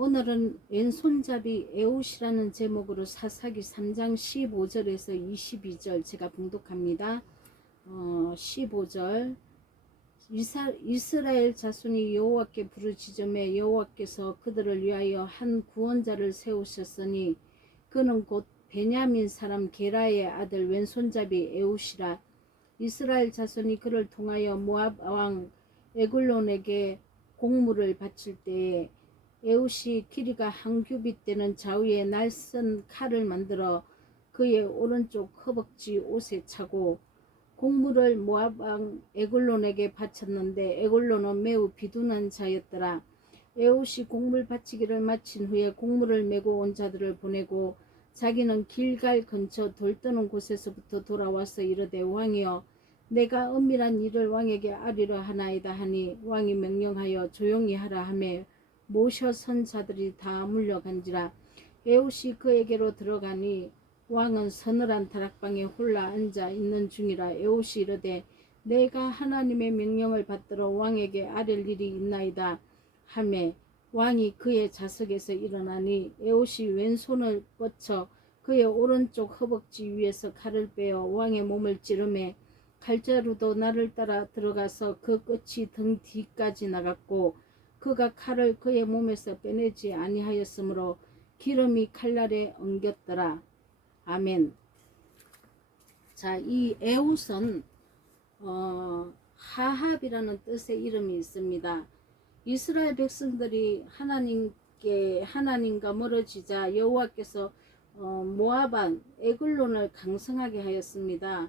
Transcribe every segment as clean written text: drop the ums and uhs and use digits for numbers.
오늘은 왼손잡이 에웃이라는 제목으로 사사기 3장 15절에서 22절 제가 봉독합니다. 15절 이스라엘 자손이 여호와께 부르짖음에 여호와께서 그들을 위하여 한 구원자를 세우셨으니 그는 곧 베냐민 사람 게라의 아들 왼손잡이 에웃이라. 이스라엘 자손이 그를 통하여 모압 왕 에글론에게 공물을 바칠 때에 에웃이 길이가 한 규빗 되는 좌우에 날선 칼을 만들어 그의 오른쪽 허벅지 옷에 차고 공물을 모압 왕 에글론에게 바쳤는데 에글론은 매우 비둔한 자였더라. 에웃이 공물 바치기를 마친 후에 공물을 메고 온 자들을 보내고 자기는 길갈 근처 돌 떠는 곳에서부터 돌아와서 이르되 왕이여 내가 은밀한 일을 왕에게 아리려 하나이다 하니 왕이 명령하여 조용히 하라 하매 모셔 선 자들이 다 물려간지라. 에웃이 그에게로 들어가니 왕은 서늘한 다락방에 홀라 앉아 있는 중이라. 에웃이 이르되 내가 하나님의 명령을 받들어 왕에게 아랠 일이 있나이다 하매 왕이 그의 좌석에서 일어나니 에웃이 왼손을 뻗쳐 그의 오른쪽 허벅지 위에서 칼을 빼어 왕의 몸을 찌르매 칼자루도 나를 따라 들어가서 그 끝이 등 뒤까지 나갔고 그가 칼을 그의 몸에서 빼내지 아니하였으므로 기름이 칼날에 엉겼더라. 아멘. 자, 이 에웃은 하합이라는 뜻의 이름이 있습니다. 이스라엘 백성들이 하나님과 멀어지자 여호와께서 모압 왕 에글론을 강성하게 하였습니다.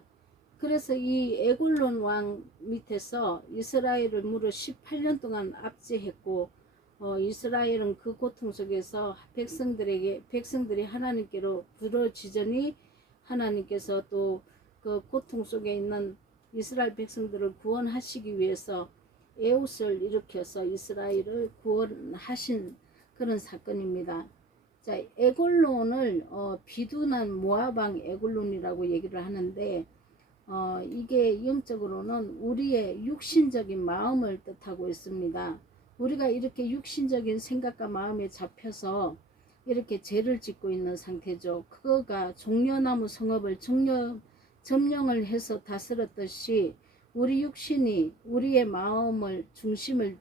그래서 이 에글론 왕 밑에서 이스라엘을 무려 18년 동안 압제했고 이스라엘은 그 고통 속에서 백성들이 하나님께로 부르짖으니 하나님께서 또 그 고통 속에 있는 이스라엘 백성들을 구원하시기 위해서 에웃을 일으켜서 이스라엘을 구원하신 그런 사건입니다. 자, 에글론을 비둔한 모압 왕 에글론이라고 얘기를 하는데 이게 영적으로는 우리의 육신적인 마음을 뜻하고 있습니다. 우리가 이렇게 육신적인 생각과 마음에 잡혀서 이렇게 죄를 짓고 있는 상태죠. 그거가 종려나무 성읍을 점령을 해서 다스렸듯이 우리 육신이 우리의 마음을 중심을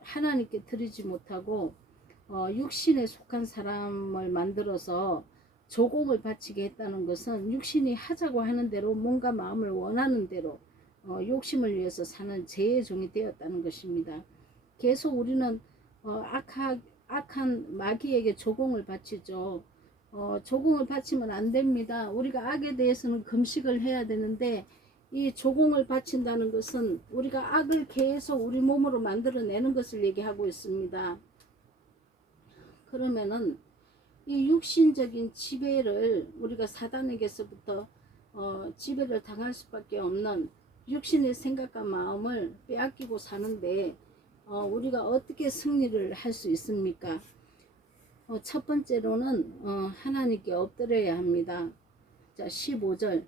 하나님께 드리지 못하고 육신에 속한 사람을 만들어서 조공을 바치게 했다는 것은 육신이 하자고 하는 대로 뭔가 마음을 원하는 대로 욕심을 위해서 사는 죄의 종이 되었다는 것입니다. 계속 우리는 악한 마귀에게 조공을 바치죠. 조공을 바치면 안 됩니다. 우리가 악에 대해서는 금식을 해야 되는데 이 조공을 바친다는 것은 우리가 악을 계속 우리 몸으로 만들어내는 것을 얘기하고 있습니다. 그러면은 이 육신적인 지배를 우리가 사단에게서부터 지배를 당할 수밖에 없는 육신의 생각과 마음을 빼앗기고 사는데 우리가 어떻게 승리를 할 수 있습니까? 첫 번째로는 하나님께 엎드려야 합니다. 자, 15절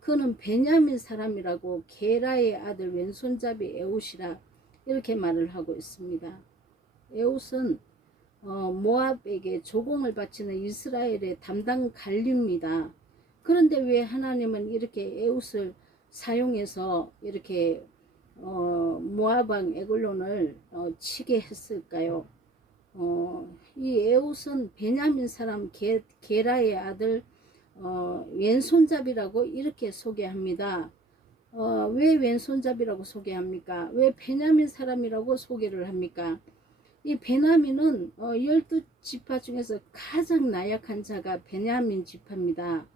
그는 베냐민 사람이라고 게라의 아들 왼손잡이 에웃이라 이렇게 말을 하고 있습니다. 에웃은 모압에게 조공을 바치는 이스라엘의 담당 관리입니다. 그런데 왜 하나님은 이렇게 에웃을 사용해서 이렇게 모압 왕 에글론을 치게 했을까요? 이 에웃은 베냐민 사람 게라의 아들 왼손잡이라고 이렇게 소개합니다. 왜 왼손잡이라고 소개합니까? 왜 베냐민 사람이라고 소개를 합니까? 이 베냐민은 12지파 중에서 가장 나약한 자가 베냐민 지파입니다.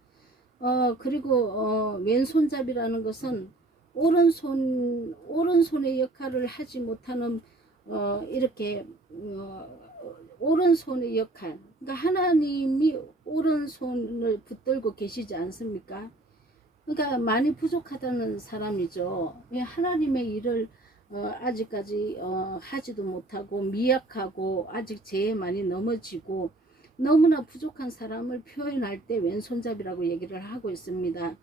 그리고 왼손잡이라는 것은 오른손의 역할을 하지 못하는 이렇게 오른손의 역할, 그러니까 하나님이 오른손을 붙들고 계시지 않습니까? 그러니까 많이 부족하다는 사람이죠. 하나님의 일을 아직까지 하지도 못하고 미약하고 아직 죄에 많이 넘어지고 너무나 부족한 사람을 표현할 때 왼손잡이라고 얘기를 하고 있습니다.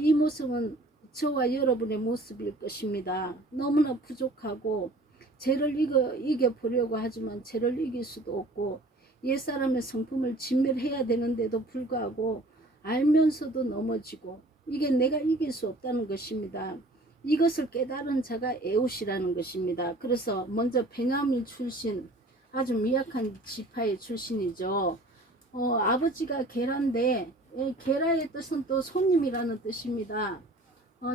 이 모습은 저와 여러분의 모습일 것입니다. 너무나 부족하고 죄를 이겨보려고 하지만 죄를 이길 수도 없고 옛사람의 성품을 진멸해야 되는데도 불구하고 알면서도 넘어지고 이게 내가 이길 수 없다는 것입니다. 이것을 깨달은 자가 에웃이라는 것입니다. 그래서 먼저 베냐민 출신 아주 미약한 지파의 출신이죠. 아버지가 게라인데 게라의 뜻은 또 손님이라는 뜻입니다.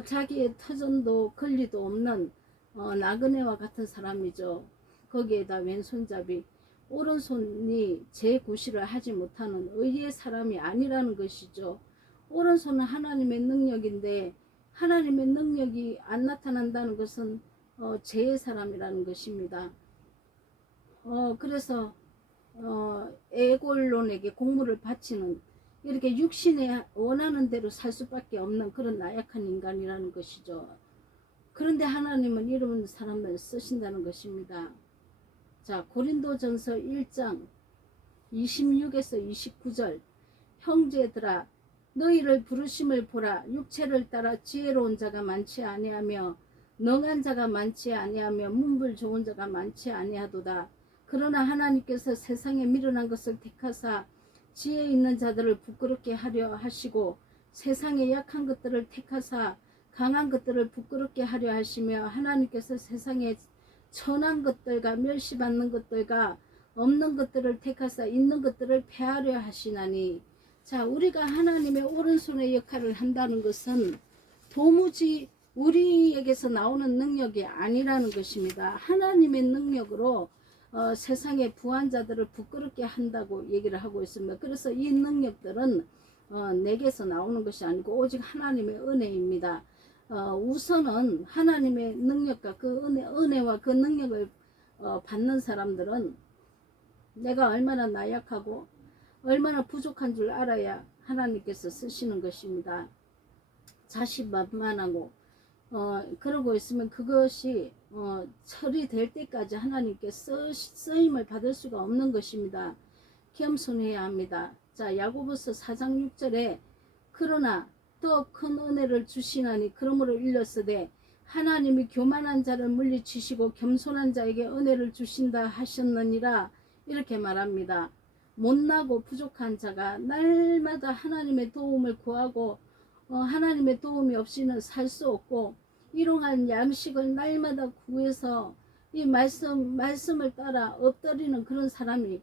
자기의 터전도 권리도 없는 나그네와 같은 사람이죠. 거기에다 왼손잡이 오른손이 제구실을 하지 못하는 의의 사람이 아니라는 것이죠. 오른손은 하나님의 능력인데 하나님의 능력이 안 나타난다는 것은 죄의 사람이라는 것입니다. 그래서 에골론에게 공물을 바치는 이렇게 육신에 원하는 대로 살 수밖에 없는 그런 나약한 인간이라는 것이죠. 그런데 하나님은 이런 사람을 쓰신다는 것입니다. 자, 고린도전서 1장 26에서 29절 형제들아 너희를 부르심을 보라. 육체를 따라 지혜로운 자가 많지 아니하며 능한 자가 많지 아니하며 문불 좋은 자가 많지 아니하도다. 그러나 하나님께서 세상에 미련한 것을 택하사 지혜 있는 자들을 부끄럽게 하려 하시고 세상에 약한 것들을 택하사 강한 것들을 부끄럽게 하려 하시며 하나님께서 세상에 천한 것들과 멸시받는 것들과 없는 것들을 택하사 있는 것들을 폐하려 하시나니. 자, 우리가 하나님의 오른손의 역할을 한다는 것은 도무지 우리에게서 나오는 능력이 아니라는 것입니다. 하나님의 능력으로 세상의 부한 자들을 부끄럽게 한다고 얘기를 하고 있습니다. 그래서 이 능력들은 내게서 나오는 것이 아니고 오직 하나님의 은혜입니다. 우선은 하나님의 능력과 그 은혜와 그 능력을 받는 사람들은 내가 얼마나 나약하고 얼마나 부족한 줄 알아야 하나님께서 쓰시는 것입니다. 자신만만하고 그러고 있으면 그것이 처리될 때까지 하나님께 쓰임을 받을 수가 없는 것입니다. 겸손해야 합니다. 자, 야고보서 4장 6절에 그러나 더 큰 은혜를 주시나니 그러므로 일렀으되 하나님이 교만한 자를 물리치시고 겸손한 자에게 은혜를 주신다 하셨느니라 이렇게 말합니다. 못나고 부족한 자가 날마다 하나님의 도움을 구하고 하나님의 도움이 없이는 살 수 없고 일용할 양식을 날마다 구해서 이 말씀을 따라 엎드리는 그런 사람이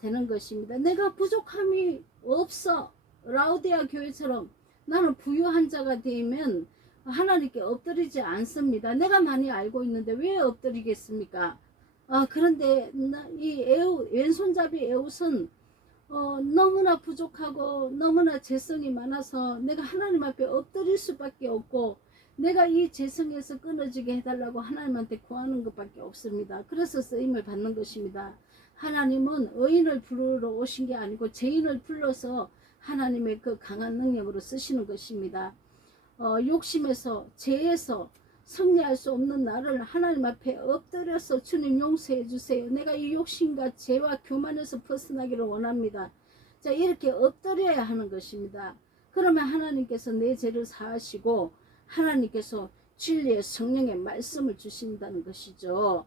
되는 것입니다. 내가 부족함이 없어. 라우디아 교회처럼 나는 부유한 자가 되면 하나님께 엎드리지 않습니다. 내가 많이 알고 있는데 왜 엎드리겠습니까? 그런데 이 왼손잡이 에웃은 너무나 부족하고 너무나 재성이 많아서 내가 하나님 앞에 엎드릴 수밖에 없고 내가 이 재성에서 끊어지게 해달라고 하나님한테 구하는 것밖에 없습니다. 그래서 쓰임을 받는 것입니다. 하나님은 의인을 부르러 오신 게 아니고 죄인을 불러서 하나님의 그 강한 능력으로 쓰시는 것입니다. 욕심에서 죄에서 승리할 수 없는 나를 하나님 앞에 엎드려서 주님 용서해 주세요. 내가 이 욕심과 죄와 교만에서 벗어나기를 원합니다. 자, 이렇게 엎드려야 하는 것입니다. 그러면 하나님께서 내 죄를 사하시고 하나님께서 진리의 성령의 말씀을 주신다는 것이죠.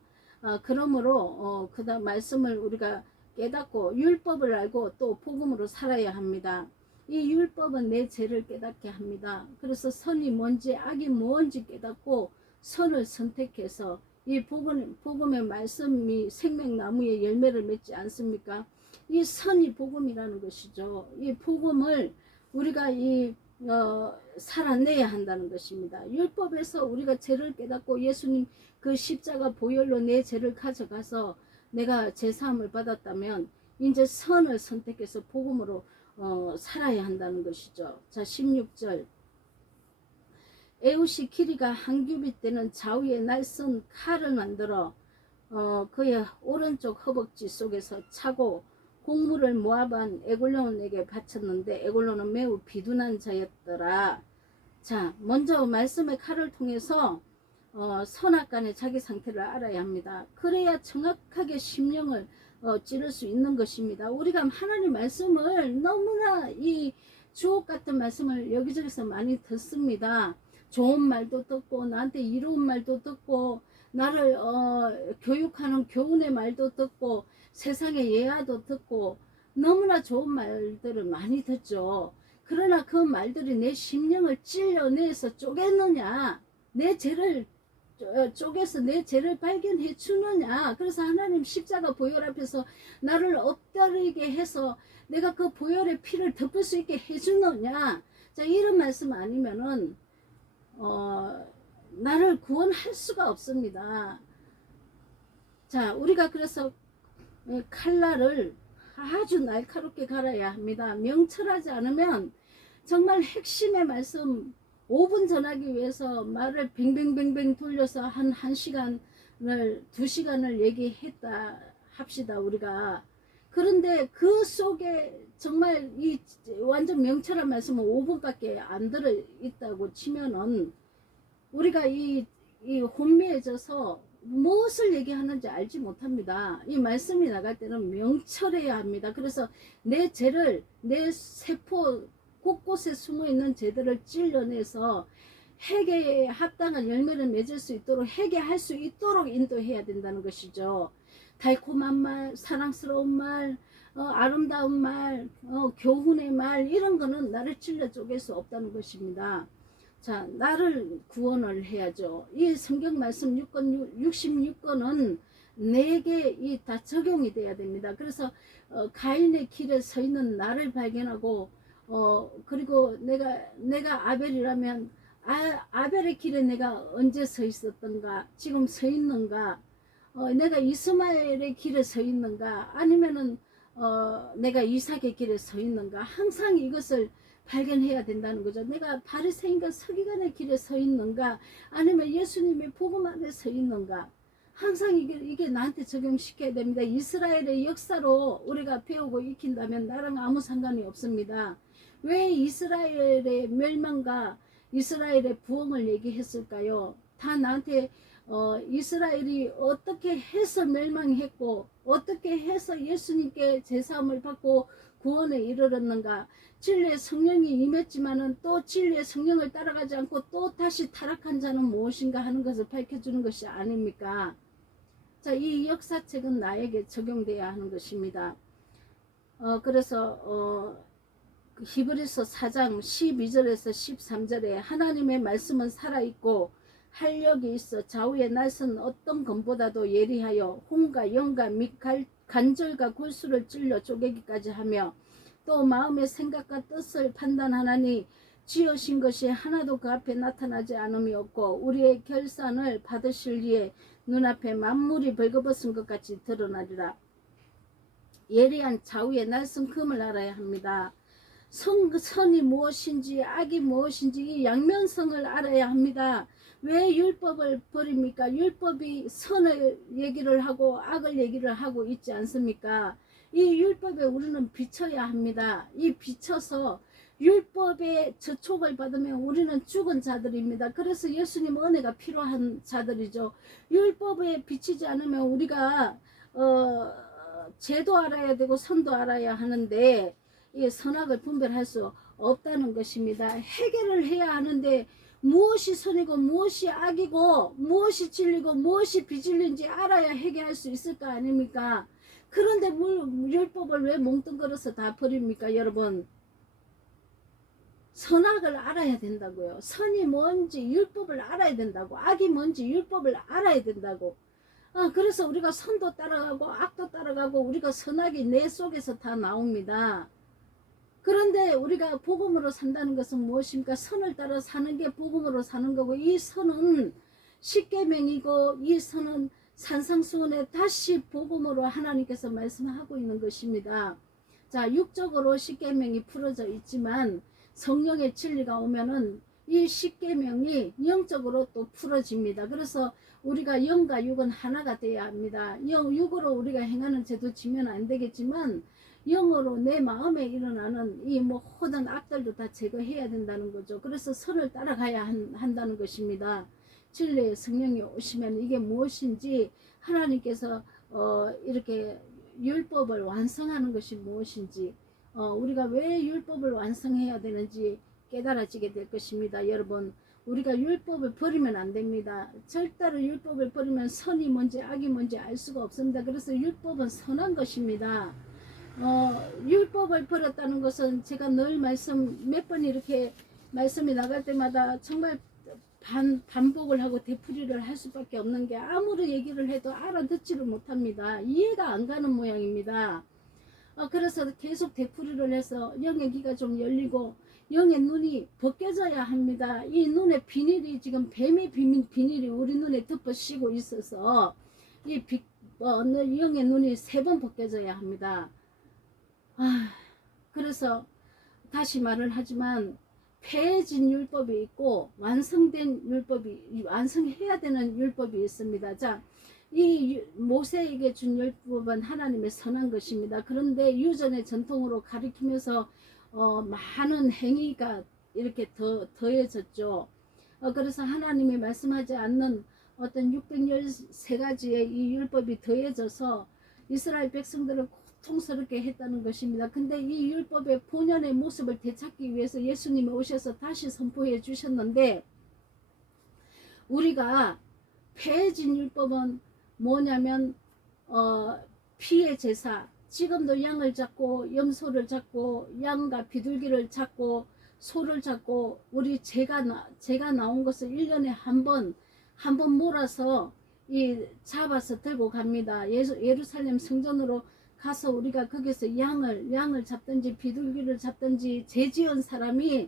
그러므로 그다음 말씀을 우리가 깨닫고 율법을 알고 또 복음으로 살아야 합니다. 이 율법은 내 죄를 깨닫게 합니다. 그래서 선이 뭔지 악이 뭔지 깨닫고 선을 선택해서 이 복음의 말씀이 생명나무의 열매를 맺지 않습니까? 이 선이 복음이라는 것이죠. 이 복음을 우리가 살아내야 한다는 것입니다. 율법에서 우리가 죄를 깨닫고 예수님 그 십자가 보혈로 내 죄를 가져가서 내가 제사함을 받았다면 이제 선을 선택해서 복음으로 살아야 한다는 것이죠. 자, 16절 에웃이 길이가 한 규빗 되는 좌우에 날선 칼을 만들어 그의 오른쪽 허벅지 속에서 차고 곡물을 모압한 에골론에게 바쳤는데 에골론은 매우 비둔한 자였더라. 자, 먼저 말씀의 칼을 통해서 선악간의 자기 상태를 알아야 합니다. 그래야 정확하게 심령을 찌를 수 있는 것입니다. 우리가 하나님 말씀을 너무나 이 주옥 같은 말씀을 여기저기서 많이 듣습니다. 좋은 말도 듣고 나한테 이로운 말도 듣고 나를 교육하는 교훈의 말도 듣고 세상의 예화도 듣고 너무나 좋은 말들을 많이 듣죠. 그러나 그 말들이 내 심령을 찔러내서 쪼개느냐, 내 죄를 쪼개서 내 죄를 발견해 주느냐. 그래서 하나님 십자가 보혈 앞에서 나를 엎드리게 해서 내가 그 보혈의 피를 덮을 수 있게 해주느냐. 자, 이런 말씀 아니면은 나를 구원할 수가 없습니다. 자, 우리가 그래서 칼날을 아주 날카롭게 갈아야 합니다. 명철하지 않으면 정말 핵심의 말씀 5분 전하기 위해서 말을 뱅뱅뱅뱅 돌려서 한 1시간을 2시간을 얘기했다 합시다 우리가. 그런데 그 속에 정말 이 완전 명철한 말씀은 5분밖에 안 들어있다고 치면은 우리가 이 혼미해져서 무엇을 얘기하는지 알지 못합니다. 이 말씀이 나갈 때는 명철해야 합니다. 그래서 내 죄를, 내 세포 곳곳에 숨어있는 죄들을 찔러내서 회개에 합당한 열매를 맺을 수 있도록, 회개할 수 있도록 인도해야 된다는 것이죠. 달콤한 말, 사랑스러운 말, 아름다운 말, 교훈의 말, 이런 거는 나를 찔러 쪼갤 수 없다는 것입니다. 자, 나를 구원을 해야죠. 이 성경 말씀 66권은 내게 다 적용이 돼야 됩니다. 그래서 가인의 길에 서 있는 나를 발견하고 그리고 내가 아벨이라면 아벨의 길에 내가 언제 서 있었던가, 지금 서 있는가, 내가 이스마엘의 길에 서 있는가, 아니면은 내가 이삭의 길에 서 있는가, 항상 이것을 발견해야 된다는 거죠. 내가 바리새인과 서기관의 길에 서 있는가, 아니면 예수님의 복음 안에 서 있는가, 항상 이게 나한테 적용시켜야 됩니다. 이스라엘의 역사로 우리가 배우고 익힌다면 나랑 아무 상관이 없습니다. 왜 이스라엘의 멸망과 이스라엘의 부흥을 얘기했을까요? 다 나한테 이스라엘이 어떻게 해서 멸망했고 어떻게 해서 예수님께 제사함을 받고 구원에 이르렀는가. 진리의 성령이 임했지만은 또 진리의 성령을 따라가지 않고 또 다시 타락한 자는 무엇인가 하는 것을 밝혀주는 것이 아닙니까? 자, 이 역사책은 나에게 적용돼야 하는 것입니다. 그래서 히브리서 4장 12절에서 13절에 하나님의 말씀은 살아있고 활력이 있어 좌우의 날선 어떤 검보다도 예리하여 혼과 영과 및 간절과 골수를 찔러 쪼개기까지 하며 또 마음의 생각과 뜻을 판단하나니 지으신 것이 하나도 그 앞에 나타나지 않음이 없고 우리의 결산을 받으실 이에 눈앞에 만물이 벌거벗은 것 같이 드러나리라. 예리한 좌우의 날선 금을 알아야 합니다. 선이 무엇인지 악이 무엇인지 이 양면성을 알아야 합니다. 왜 율법을 버립니까? 율법이 선을 얘기를 하고 악을 얘기를 하고 있지 않습니까? 이 율법에 우리는 비춰야 합니다. 이 비춰서 율법의 저촉을 받으면 우리는 죽은 자들입니다. 그래서 예수님 은혜가 필요한 자들이죠. 율법에 비치지 않으면 우리가 죄도 알아야 되고 선도 알아야 하는데 이 선악을 분별할 수 없다는 것입니다. 해결을 해야 하는데 무엇이 선이고 무엇이 악이고 무엇이 진리고 무엇이 비진리인지 알아야 해결할 수 있을 거 아닙니까? 그런데 율법을 왜 몽뚱그려서 다 버립니까, 여러분? 선악을 알아야 된다고요. 선이 뭔지 율법을 알아야 된다고. 악이 뭔지 율법을 알아야 된다고. 그래서 우리가 선도 따라가고 악도 따라가고 우리가 선악이 내 속에서 다 나옵니다. 그런데 우리가 복음으로 산다는 것은 무엇입니까? 선을 따라 사는 게 복음으로 사는 거고, 이 선은 십계명이고 이 선은 산상수훈에 다시 복음으로 하나님께서 말씀하고 있는 것입니다. 자, 육적으로 십계명이 풀어져 있지만 성령의 진리가 오면은 이 십계명이 영적으로 또 풀어집니다. 그래서 우리가 영과 육은 하나가 되어야 합니다. 육으로 우리가 행하는 죄도 지면 안 되겠지만 영으로 내 마음에 일어나는 이 모든 악들도 다 제거해야 된다는 거죠. 그래서 선을 따라가야 한다는 것입니다. 진리의 성령이 오시면 이게 무엇인지 하나님께서 이렇게 율법을 완성하는 것이 무엇인지 우리가 왜 율법을 완성해야 되는지 깨달아지게 될 것입니다. 여러분, 우리가 율법을 버리면 안 됩니다. 절대로 율법을 버리면 선이 뭔지 악이 뭔지 알 수가 없습니다. 그래서 율법은 선한 것입니다. 율법을 버렸다는 것은 제가 늘 몇 번 이렇게 말씀이 나갈 때마다 정말 반복을 하고 되풀이를 할 수밖에 없는 게, 아무리 얘기를 해도 알아듣지를 못합니다. 이해가 안 가는 모양입니다. 그래서 계속 되풀이를 해서 영의 귀가 좀 열리고 영의 눈이 벗겨져야 합니다. 이 눈의 비닐이 지금 뱀의 비닐이 우리 눈에 덮어씌고 있어서 이 영의 눈이 3번 벗겨져야 합니다. 그래서 다시 말을 하지만 폐해진 율법이 있고 완성된 율법이, 완성해야 되는 율법이 있습니다. 자, 이 모세에게 준 율법은 하나님의 선한 것입니다. 그런데 유전의 전통으로 가리키면서 많은 행위가 이렇게 더해졌죠. 그래서 하나님이 말씀하지 않는 어떤 613가지의 이 율법이 더해져서 이스라엘 백성들을 고통스럽게 했다는 것입니다. 근데 이 율법의 본연의 모습을 되찾기 위해서 예수님이 오셔서 다시 선포해 주셨는데, 우리가 폐해진 율법은 뭐냐면 피의 제사, 지금도 양을 잡고 염소를 잡고 양과 비둘기를 잡고 소를 잡고, 우리 제가 나온 것을 1년에 한 번 몰아서 잡아서 들고 갑니다. 예루살렘 성전으로 가서 우리가 거기서 양을 잡든지 비둘기를 잡든지 죄지은 사람이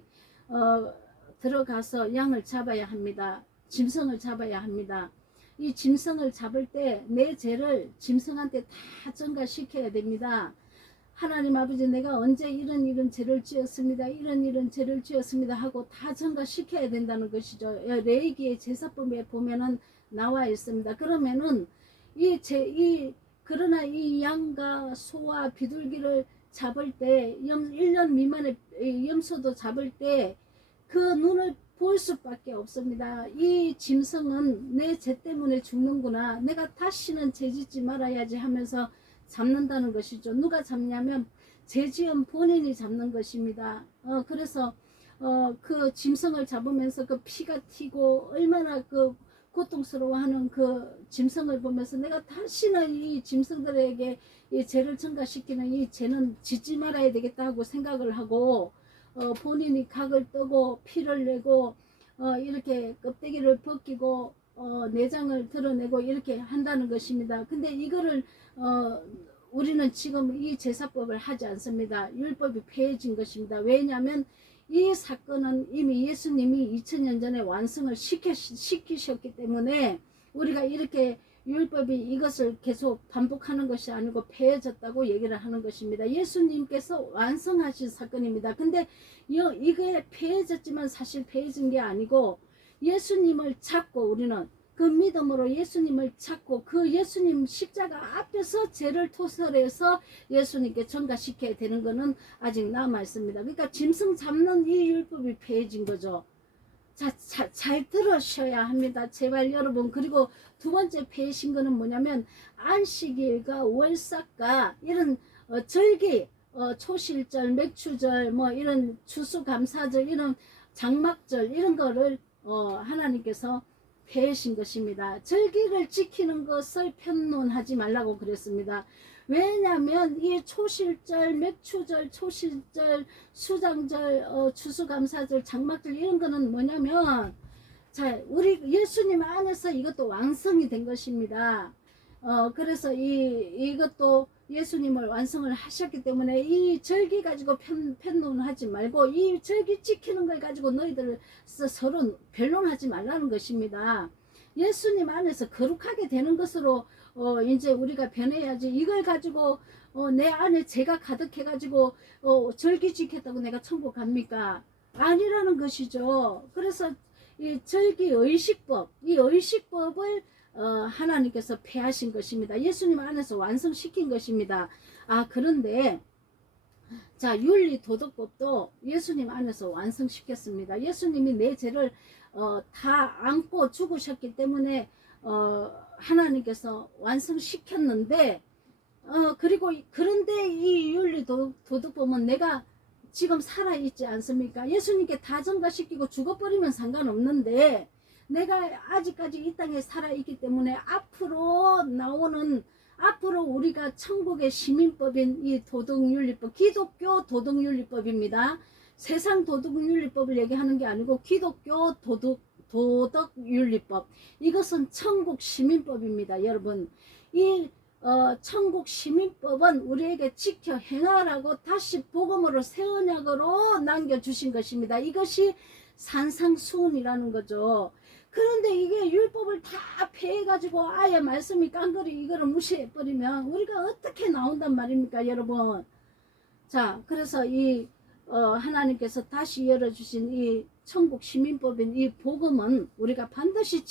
들어가서 양을 잡아야 합니다. 짐승을 잡아야 합니다. 이 짐승을 잡을 때 내 죄를 짐승한테 다 전가시켜야 됩니다. 하나님 아버지, 내가 언제 이런 죄를 지었습니다. 이런 죄를 지었습니다 하고 다 전가시켜야 된다는 것이죠. 레위기의 제사법에 보면은 나와 있습니다. 그러면은 그러나 이 양과 소와 비둘기를 잡을 때, 1년 미만의 염소도 잡을 때 그 눈을 볼 수밖에 없습니다. 이 짐승은 내 죄 때문에 죽는구나, 내가 다시는 죄 짓지 말아야지 하면서 잡는다는 것이죠. 누가 잡냐면 죄 지은 본인이 잡는 것입니다. 그래서 그 짐승을 잡으면서 그 피가 튀고 얼마나 그 고통스러워하는 그 짐승을 보면서 내가 다시는 이 짐승들에게 이 죄를 전가시키는 이 죄는 짓지 말아야 되겠다 하고 생각을 하고, 본인이 각을 뜨고 피를 내고 이렇게 껍데기를 벗기고 내장을 드러내고 이렇게 한다는 것입니다. 근데 이거를 우리는 지금 이 제사법을 하지 않습니다. 율법이 폐해진 것입니다. 왜냐하면 이 사건은 이미 예수님이 2000년 전에 완성을 시키셨기 때문에 우리가 이렇게 율법이 이것을 계속 반복하는 것이 아니고 폐해졌다고 얘기를 하는 것입니다. 예수님께서 완성하신 사건입니다. 근데 이게 폐해졌지만 사실 폐해진 게 아니고, 예수님을 찾고 우리는 그 믿음으로 예수님을 찾고 그 예수님 십자가 앞에서 죄를 토설해서 예수님께 전가시켜야 되는 것은 아직 남아 있습니다. 그러니까 짐승 잡는 이 율법이 폐해진 거죠. 잘 들으셔야 합니다. 제발 여러분. 그리고 두 번째 폐해진 거는 뭐냐면, 안식일과 월삭과 이런 절기, 초실절, 맥추절, 뭐 이런 추수감사절, 이런 장막절, 이런 거를 하나님께서 폐해신 것입니다. 절기를 지키는 것을 편론하지 말라고 그랬습니다. 왜냐하면 이 초실절, 맥추절, 초실절, 수장절, 추수감사절, 장막절, 이런 거는 뭐냐면, 자, 우리 예수님 안에서 이것도 완성이 된 것입니다. 그래서 이것도 예수님을 완성을 하셨기 때문에 이 절기 가지고 편론하지 말고, 이 절기 지키는 걸 가지고 너희들 서로 변론하지 말라는 것입니다. 예수님 안에서 거룩하게 되는 것으로 이제 우리가 변해야지, 이걸 가지고 내 안에 죄가 가득해 가지고 절기 지켰다고 내가 천국 갑니까? 아니라는 것이죠. 그래서 이 절기 의식법, 이 의식법을 하나님께서 폐하신 것입니다. 예수님 안에서 완성시킨 것입니다. 그런데 자, 윤리 도덕법도 예수님 안에서 완성시켰습니다. 예수님이 내 죄를 다 안고 죽으셨기 때문에 하나님께서 완성시켰는데, 그런데 이 윤리 도덕법은 내가 지금 살아있지 않습니까? 예수님께 다 전가시키고 죽어버리면 상관없는데 내가 아직까지 이 땅에 살아있기 때문에 앞으로 우리가 천국의 시민법인 이 도덕윤리법, 기독교 도덕윤리법입니다. 세상 도덕윤리법을 얘기하는 게 아니고 기독교 도덕윤리법, 이것은 천국 시민법입니다. 여러분, 이 천국 시민법은 우리에게 지켜 행하라고 다시 복음으로 새 언약으로 남겨주신 것입니다. 이것이 산상수훈이라는 거죠. 그런데 이게 율법을 다 폐해가지고 아예 말씀이 깡그리 이거를 무시해버리면 우리가 어떻게 나온단 말입니까, 여러분? 자, 그래서 이 하나님께서 다시 열어주신 이 천국 시민법인 이 복음은 우리가 반드시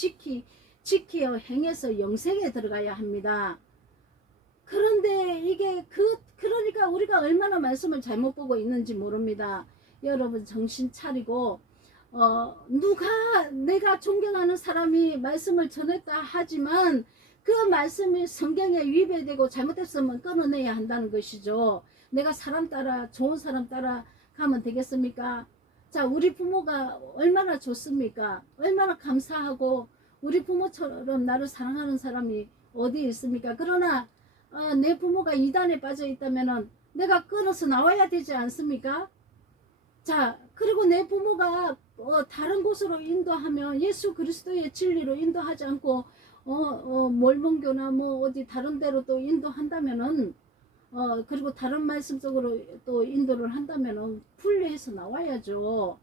지키어 행해서 영생에 들어가야 합니다. 그런데 이게 그러니까 우리가 얼마나 말씀을 잘못 보고 있는지 모릅니다. 여러분 정신 차리고 누가 내가 존경하는 사람이 말씀을 전했다 하지만 그 말씀이 성경에 위배되고 잘못됐으면 끊어내야 한다는 것이죠. 내가 사람 따라 좋은 사람 따라 가면 되겠습니까? 자, 우리 부모가 얼마나 좋습니까? 얼마나 감사하고 우리 부모처럼 나를 사랑하는 사람이 어디 있습니까? 그러나 내 부모가 이단에 빠져 있다면은 내가 끊어서 나와야 되지 않습니까? 자, 그리고 내 부모가 다른 곳으로 인도하면 예수 그리스도의 진리로 인도하지 않고 몰몬교나 뭐 어디 다른 데로 또 인도한다면은 그리고 다른 말씀 속으로 또 인도를 한다면은 분리해서 나와야죠.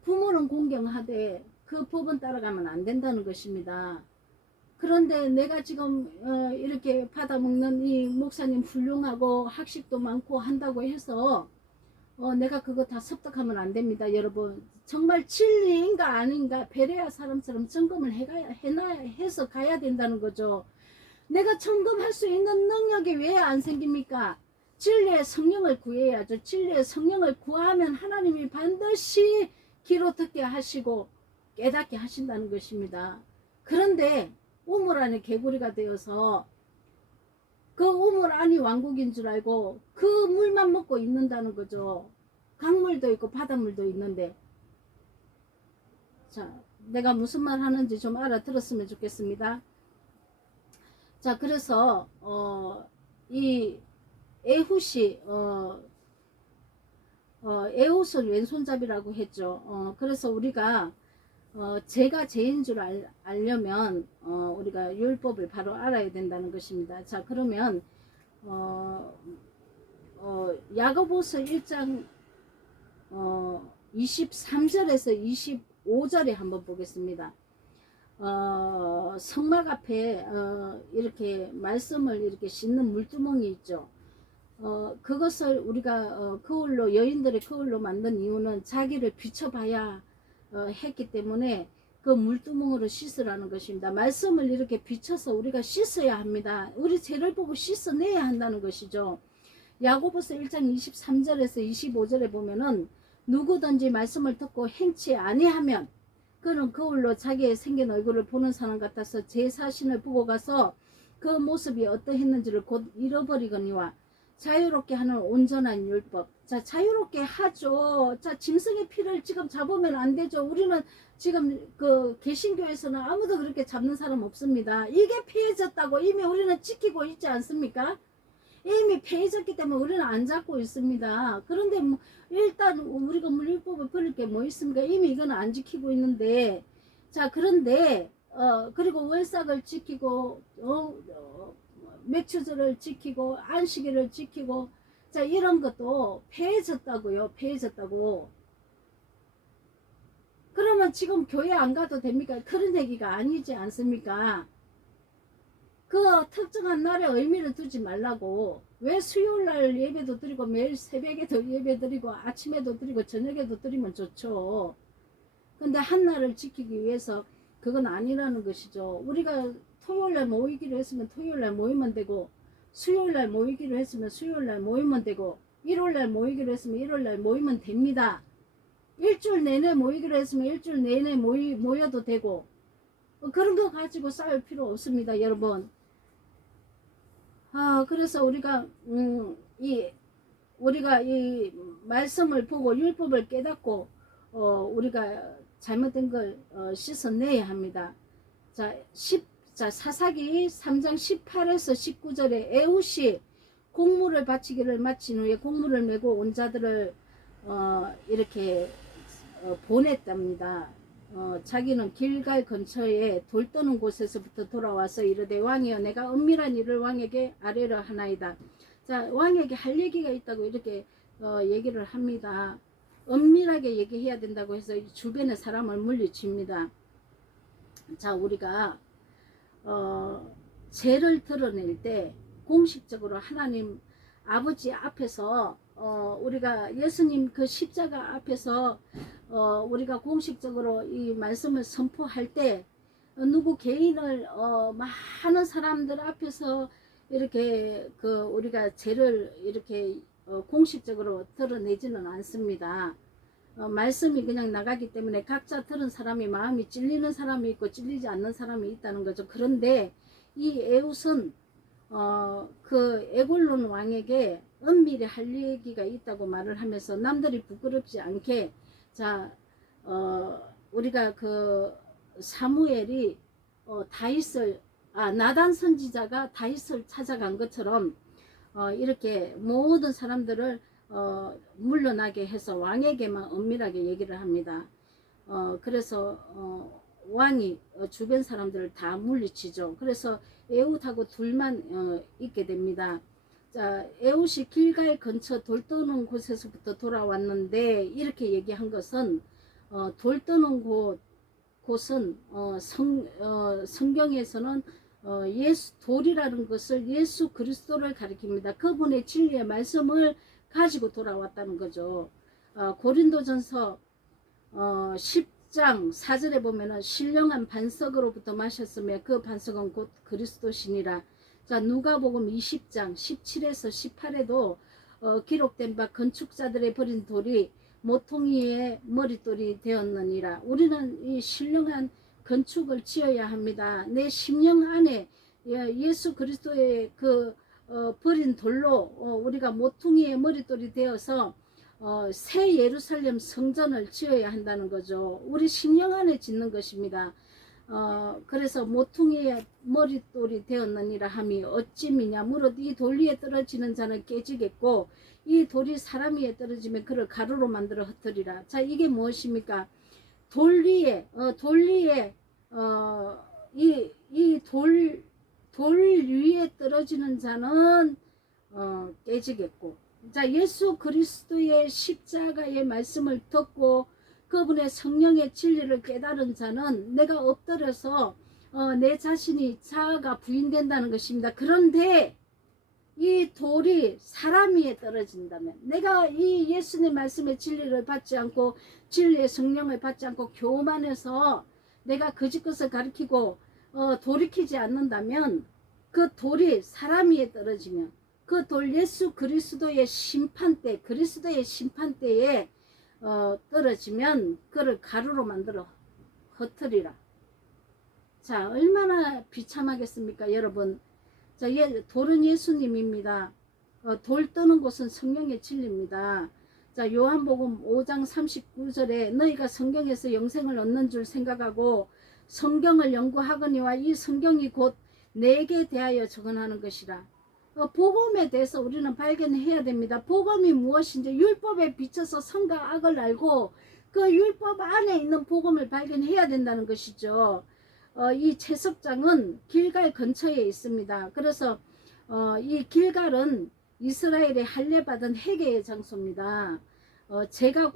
부모는 공경하되 그 법은 따라가면 안 된다는 것입니다. 그런데 내가 지금 이렇게 받아먹는 이 목사님 훌륭하고 학식도 많고 한다고 해서 내가 그거 다 섭득하면 안 됩니다. 여러분, 정말 진리인가 아닌가 베레아 사람처럼 점검을 해서 가야 된다는 거죠. 내가 점검할 수 있는 능력이 왜 안 생깁니까? 진리의 성령을 구해야죠. 진리의 성령을 구하면 하나님이 반드시 귀로 듣게 하시고 깨닫게 하신다는 것입니다. 그런데 우물 안에 개구리가 되어서 그 우물 안이 왕국인 줄 알고 그 물만 먹고 있는다는 거죠. 강물도 있고 바닷물도 있는데. 자, 내가 무슨 말 하는지 좀 알아들었으면 좋겠습니다. 자, 그래서 이 에훗이 에훗은 왼손잡이라고 했죠. 그래서 우리가 제가 죄인 줄 알려면 우리가 율법을 바로 알아야 된다는 것입니다. 자, 그러면 야고보서 1장 23절에서 25절에 한번 보겠습니다. 성막 앞에 이렇게 말씀을 이렇게 씻는 물두멍이 있죠. 그것을 우리가 거울로, 여인들의 거울로 만든 이유는 자기를 비춰봐야 했기 때문에 그 물두멍으로 씻으라는 것입니다. 말씀을 이렇게 비춰서 우리가 씻어야 합니다. 우리 죄를 보고 씻어내야 한다는 것이죠. 야고보서 1장 23절에서 25절에 보면은 누구든지 말씀을 듣고 행치 아니하면 그는 거울로 자기의 생긴 얼굴을 보는 사람 같아서 제 사신을 보고 가서 그 모습이 어떠했는지를 곧 잃어버리거니와 자유롭게 하는 온전한 율법. 자, 자유롭게 하죠. 자, 짐승의 피를 지금 잡으면 안 되죠. 우리는 지금 그 개신교에서는 아무도 그렇게 잡는 사람 없습니다. 이게 폐해졌다고 이미 우리는 지키고 있지 않습니까? 이미 폐해졌기 때문에 우리는 안 잡고 있습니다. 그런데 뭐 일단 우리가 율법을 버릴 게 뭐 있습니까? 이미 이건 안 지키고 있는데. 자, 그런데 그리고 월삭을 지키고 맥추절을 지키고 안식일을 지키고, 자, 이런 것도 폐해졌다고요. 폐해졌다고. 그러면 지금 교회 안 가도 됩니까? 그런 얘기가 아니지 않습니까? 그 특정한 날에 의미를 두지 말라고. 왜 수요일날 예배도 드리고 매일 새벽에도 예배 드리고 아침에도 드리고 저녁에도 드리면 좋죠. 근데 한 날을 지키기 위해서 그건 아니라는 것이죠. 우리가 토요일날 모이기로 했으면 토요일날 모이면 되고, 수요일날 모이기로 했으면 수요일날 모이면 되고, 일요일날 모이기로 했으면 일요일날 모이면 됩니다. 일주일 내내 모이기로 했으면 일주일 내내 모여도 되고, 그런 거 가지고 싸울 필요 없습니다, 여러분. 그래서 우리가 이 우리가 이 말씀을 보고 율법을 깨닫고 우리가 잘못된 걸 씻어내야 합니다. 자, 사사기 3장 18에서 19절에 에훗이 공물을 바치기를 마친 후에 공물을 메고 온 자들을 이렇게 보냈답니다. 자기는 길갈 근처에 돌 떠는 곳에서부터 돌아와서 이르되 왕이여 내가 은밀한 일을 왕에게 아뢰려 하나이다. 자, 왕에게 할 얘기가 있다고 이렇게 얘기를 합니다. 은밀하게 얘기해야 된다고 해서 주변에 사람을 물리칩니다. 자, 우리가 죄를 드러낼 때 공식적으로 하나님 아버지 앞에서 우리가 예수님 그 십자가 앞에서 우리가 공식적으로 이 말씀을 선포할 때 누구 개인을 많은 사람들 앞에서 이렇게 우리가 죄를 이렇게 공식적으로 드러내지는 않습니다. 말씀이 그냥 나가기 때문에 각자 들은 사람이 마음이 찔리는 사람이 있고 찔리지 않는 사람이 있다는 거죠. 그런데 이 에훗은 그 에골론 왕에게 은밀히 할 얘기가 있다고 말을 하면서 남들이 부끄럽지 않게 자 우리가 그 사무엘이 다윗을 나단 선지자가 다윗을 찾아간 것처럼 이렇게 모든 사람들을 물러나게 해서 왕에게만 은밀하게 얘기를 합니다. 그래서 왕이 주변 사람들을 다 물리치죠. 그래서 에훗하고 둘만 있게 됩니다. 자, 에훗이 길갈 근처 돌 떠는 곳에서부터 돌아왔는데 이렇게 얘기한 것은 돌 떠는 곳은 성경에서는 돌이라는 것을 예수 그리스도를 가리킵니다. 그분의 진리의 말씀을 가지고 돌아왔다는 거죠. 고린도전서 10장 4절에 보면은 신령한 반석으로부터 마셨으며 그 반석은 곧 그리스도시니라. 자, 누가복음 20장 17에서 18에도 기록된 바 건축자들의 버린 돌이 모퉁이의 머릿돌이 되었느니라. 우리는 이 신령한 건축을 지어야 합니다. 내 심령 안에 예수 그리스도의 그 버린 돌로 우리가 모퉁이의 머릿돌이 되어서 새 예루살렘 성전을 지어야 한다는 거죠. 우리 심령 안에 짓는 것입니다. 그래서 모퉁이의 머릿돌이 되었느니라 함이 어찌미냐 무릇 이 돌 위에 떨어지는 자는 깨지겠고 이 돌이 사람 위에 떨어지면 그를 가루로 만들어 흩으리라. 자, 이게 무엇입니까? 돌 위에 돌 위에 떨어지는 자는 깨지겠고, 자, 예수 그리스도의 십자가의 말씀을 듣고 그분의 성령의 진리를 깨달은 자는 내가 엎드려서 내 자신이 자아가 부인된다는 것입니다. 그런데 이 돌이 사람 위에 떨어진다면, 내가 이 예수님 말씀의 진리를 받지 않고 진리의 성령을 받지 않고 교만해서 내가 거짓 것을 가리키고 돌이키지 않는다면, 그 돌이 사람 위에 떨어지면 그 돌 예수 그리스도의 심판대, 그리스도의 심판대에 떨어지면 그를 가루로 만들어 흩으리라. 자, 얼마나 비참하겠습니까, 여러분. 자, 돌은 예수님입니다. 돌 떠는 곳은 성령의 진리입니다. 자, 요한복음 5장 39절에 너희가 성경에서 영생을 얻는 줄 생각하고 성경을 연구하거니와 이 성경이 곧 내게 대하여 적언하는 것이라. 복음에 대해서 우리는 발견해야 됩니다. 복음이 무엇인지 율법에 비춰서 선과 악을 알고 그 율법 안에 있는 복음을 발견해야 된다는 것이죠. 이 채석장은 길갈 근처에 있습니다. 그래서 이 길갈은 이스라엘의 할례받은 회개의 장소입니다. 제가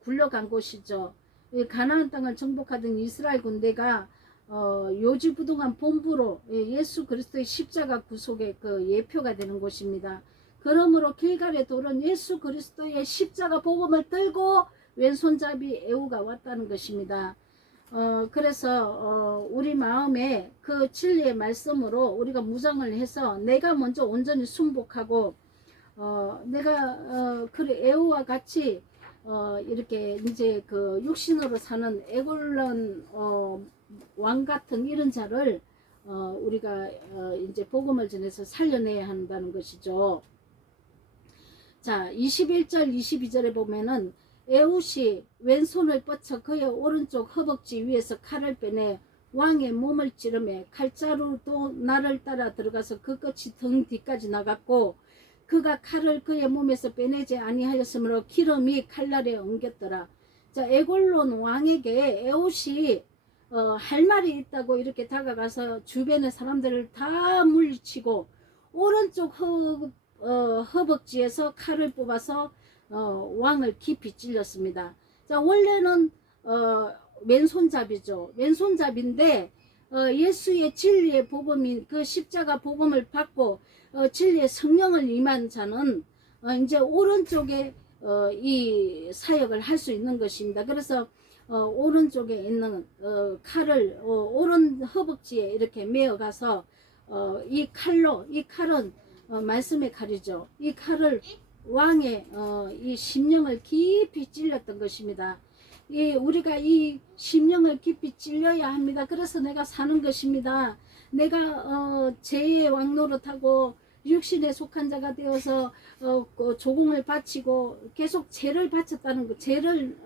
굴러간 곳이죠. 가나안 땅을 정복하던 이스라엘 군대가 요지부동한 본부로 예수 그리스도의 십자가 구속의 그 예표가 되는 곳입니다. 그러므로 길갈의 돌은 예수 그리스도의 십자가 복음을 들고 왼손잡이 에후가 왔다는 것입니다. 그래서 우리 마음에 그 진리의 말씀으로 우리가 무장을 해서 내가 먼저 온전히 순복하고 내가 그래 에후와 같이 이렇게 이제 그 육신으로 사는 에골론 왕 같은 이런 자를 우리가 이제 복음을 전해서 살려내야 한다는 것이죠. 자, 21절 22절에 보면은 에훗이 왼손을 뻗쳐 그의 오른쪽 허벅지 위에서 칼을 빼내 왕의 몸을 찌르매 칼자루도 나를 따라 들어가서 그 끝이 등 뒤까지 나갔고 그가 칼을 그의 몸에서 빼내지 아니하였으므로 기름이 칼날에 엉겼더라. 자, 에골론 왕에게 에훗이 할 말이 있다고 이렇게 다가가서 주변의 사람들을 다 물리치고 오른쪽 허벅지에서 칼을 뽑아서 왕을 깊이 찔렸습니다. 자, 원래는 왼손잡이죠. 왼손잡인데 예수의 진리의 복음인 그 십자가 복음을 받고 진리의 성령을 임한 자는 이제 오른쪽에 이 사역을 할 수 있는 것입니다. 그래서 오른쪽에 있는 칼을 오른 허벅지에 이렇게 메어가서 이 칼은 말씀의 칼이죠. 이 칼을 왕의 이 심령을 깊이 찔렸던 것입니다. 우리가 이 심령을 깊이 찔려야 합니다. 그래서 내가 사는 것입니다. 내가 죄의 왕노릇하고 육신에 속한 자가 되어서 조공을 바치고 계속 죄를 바쳤다는 것, 죄를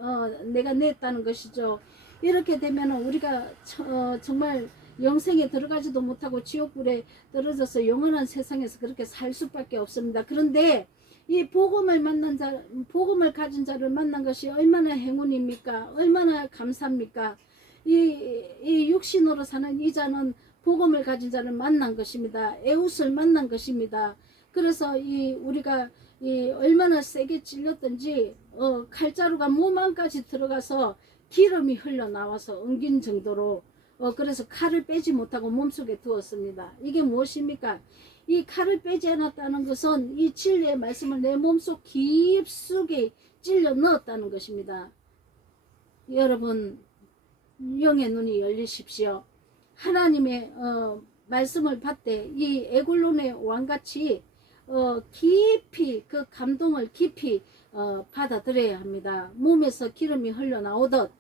내가 냈다는 것이죠. 이렇게 되면 우리가 정말 영생에 들어가지도 못하고 지옥불에 떨어져서 영원한 세상에서 그렇게 살 수밖에 없습니다. 그런데 이 복음을 만난 자, 복음을 가진 자를 만난 것이 얼마나 행운입니까? 얼마나 감사합니까? 이 육신으로 사는 이 자는 복음을 가진 자를 만난 것입니다. 에훗을 만난 것입니다. 그래서 우리가 얼마나 세게 찔렸던지 칼자루가 몸 안까지 들어가서 기름이 흘러나와서 엉긴 정도로 그래서 칼을 빼지 못하고 몸속에 두었습니다. 이게 무엇입니까? 이 칼을 빼지 않았다는 것은 이 진리의 말씀을 내 몸속 깊숙이 찔러 넣었다는 것입니다. 여러분, 영의 눈이 열리십시오. 하나님의 말씀을 받되 이 에골론의 왕같이 깊이 그 감동을 깊이 받아들여야 합니다. 몸에서 기름이 흘러나오듯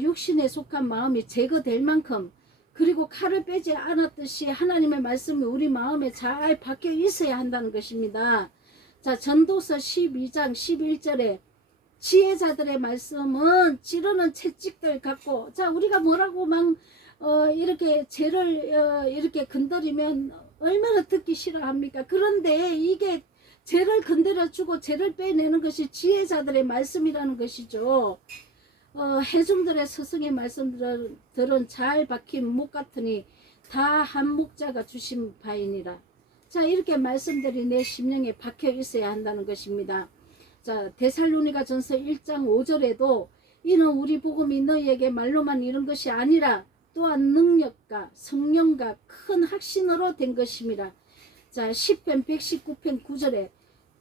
육신에 속한 마음이 제거될 만큼 그리고 칼을 빼지 않았듯이 하나님의 말씀이 우리 마음에 잘 박혀 있어야 한다는 것입니다. 자, 전도서 12장 11절에 지혜자들의 말씀은 찌르는 채찍들 같고, 자, 우리가 뭐라고 막 이렇게 죄를 이렇게 건드리면 얼마나 듣기 싫어합니까? 그런데 이게 죄를 건드려 주고 죄를 빼내는 것이 지혜자들의 말씀이라는 것이죠. 회중들의 스승의 말씀들은 잘 박힌 목 같으니 다 한 목자가 주신 바이니라. 자, 이렇게 말씀들이 내 심령에 박혀 있어야 한다는 것입니다. 자, 데살로니가 전서 1장 5절에도 이는 우리 복음이 너희에게 말로만 이런 것이 아니라 또한 능력과 성령과 큰 확신으로 된 것임이라. 자, 10편 119편 9절에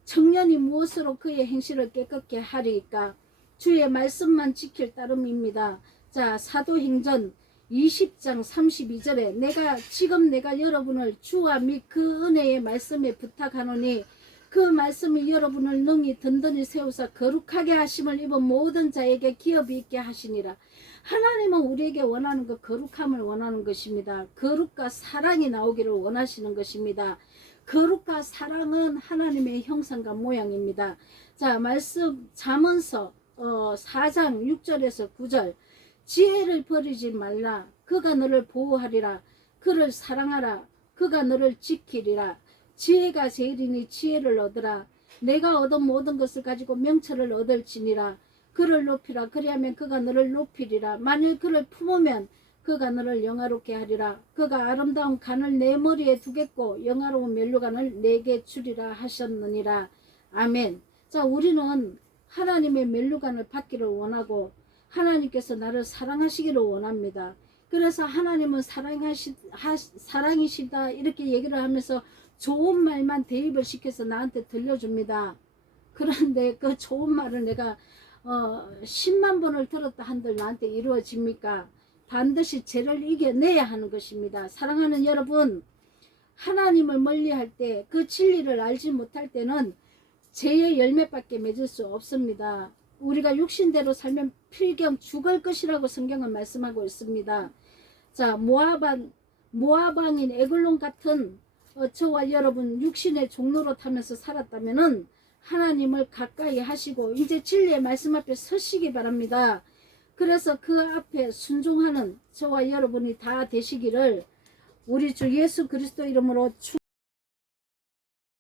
청년이 무엇으로 그의 행실을 깨끗게 하리까? 주의 말씀만 지킬 따름입니다. 자, 사도행전 20장 32절에 내가 여러분을 주와 및 그 은혜의 말씀에 부탁하노니 그 말씀이 여러분을 능히 든든히 세우사 거룩하게 하심을 입은 모든 자에게 기업이 있게 하시니라. 하나님은 우리에게 원하는 것, 거룩함을 원하는 것입니다. 거룩과 사랑이 나오기를 원하시는 것입니다. 거룩과 사랑은 하나님의 형상과 모양입니다. 자, 말씀 잠언서 4장 6절에서 9절 지혜를 버리지 말라. 그가 너를 보호하리라. 그를 사랑하라. 그가 너를 지키리라. 지혜가 제일이니 지혜를 얻으라. 내가 얻은 모든 것을 가지고 명철을 얻을지니라. 그를 높이라. 그리하면 그가 너를 높이리라. 만일 그를 품으면 그가 너를 영화롭게 하리라. 그가 아름다운 간을 내 머리에 두겠고 영화로운 면류관을 내게 주리라 하셨느니라. 아멘. 자, 우리는 하나님의 면류관을 받기를 원하고 하나님께서 나를 사랑하시기를 원합니다. 그래서 하나님은 사랑이시다 이렇게 얘기를 하면서 좋은 말만 대입을 시켜서 나한테 들려줍니다. 그런데 그 좋은 말을 내가 10만 번을 들었다 한들 나한테 이루어집니까? 반드시 죄를 이겨내야 하는 것입니다. 사랑하는 여러분, 하나님을 멀리할 때 그 진리를 알지 못할 때는 죄의 열매밖에 맺을 수 없습니다. 우리가 육신대로 살면 필경 죽을 것이라고 성경은 말씀하고 있습니다. 자, 모아방인 에글론 같은 저와 여러분 육신의 종로로 타면서 살았다면은 하나님을 가까이 하시고 이제 진리의 말씀 앞에 서시기 바랍니다. 그래서 그 앞에 순종하는 저와 여러분이 다 되시기를 우리 주 예수 그리스도 이름으로